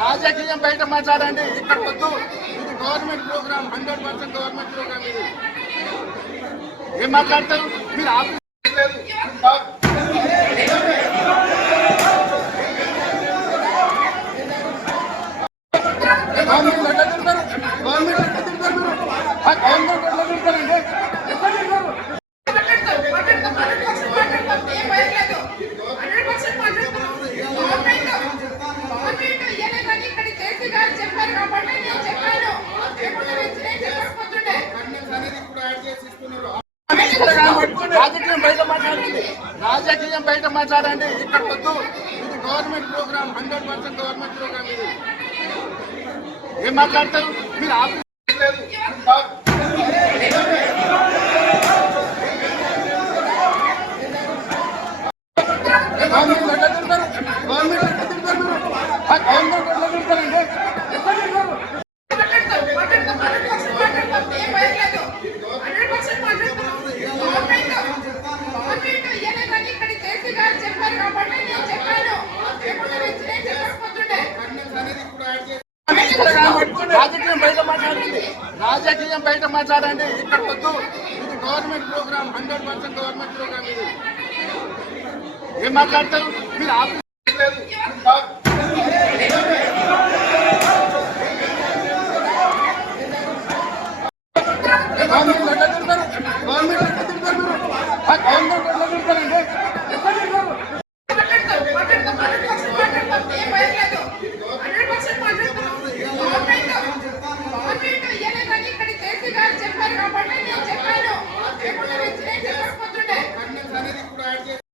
రాజకీయం బయట మాట్లాడండి. ఇక్కడ వద్దు. ఇది గవర్నమెంట్ ప్రోగ్రామ్, 100% గవర్నమెంట్ ప్రోగ్రామ్. ఇది ఏం మాట్లాడతారు మీరు? ఆఫీస్ లేదు. రాజకీయం బయట మాట్లాడండి. ఇక్కడ వద్దు. ఇది గవర్నమెంట్ ప్రోగ్రామ్, 100% గవర్నమెంట్ ప్రోగ్రామ్. ఇది ఏం మాట్లాడతారు మీరు? ఆఫీస్ లేదు. రాజకీయం బయట మాట్లాడండి. ఇక్కడ వద్దు. ఇది గవర్నమెంట్ ప్రోగ్రామ్, 100% గవర్నమెంట్ ప్రోగ్రామ్. ఇది ఏం మాట్లాడతారు మీరు? ఆఫీస్ లేదు.